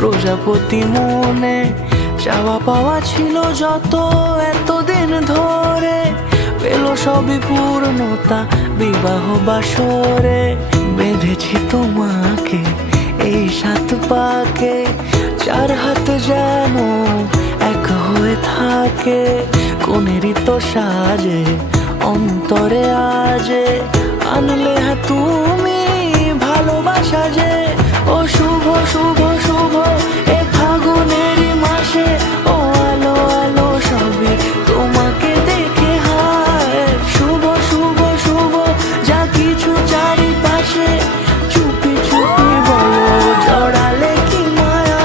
প্রজাপতি মনে চাওয়া পাওয়া ছিল যত এতদিন ধরে, পেল সবই পূর্ণতা বিবাহ বাসরে। বেঁধেছি তোমাকে এই 7 পাকে, 4 হাত যেন এক হয়ে থাকে। কোনেরই তো সাজে অন্তরে আজে, আনলে তুমি ভালোবাসা যে। ও শুভ শুভ শুভ এ ফাগুনেরই মাসে, ও আলো আলো সবই তোমাকে দেখে হায়। শুভ শুভ শুভ যা কিছু চারিপাশে, চুপি চুপি বলো জড়ালে কি মায়া।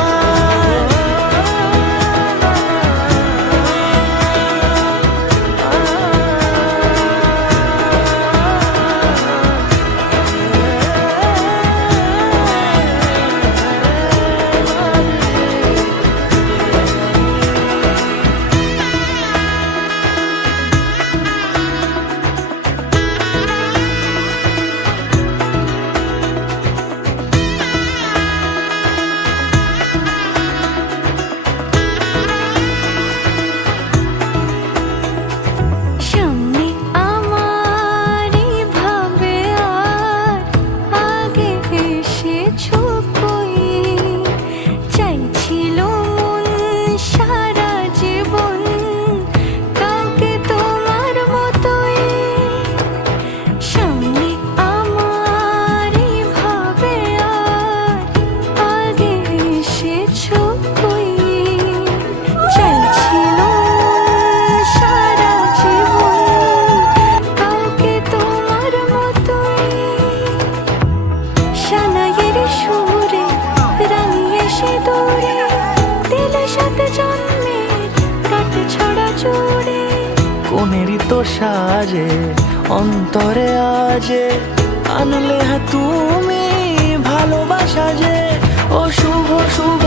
কোনেরই তো সাজে অন্তরে আজে, আনলে তুমি ভালোবাসা যে। ও শুভ শুভ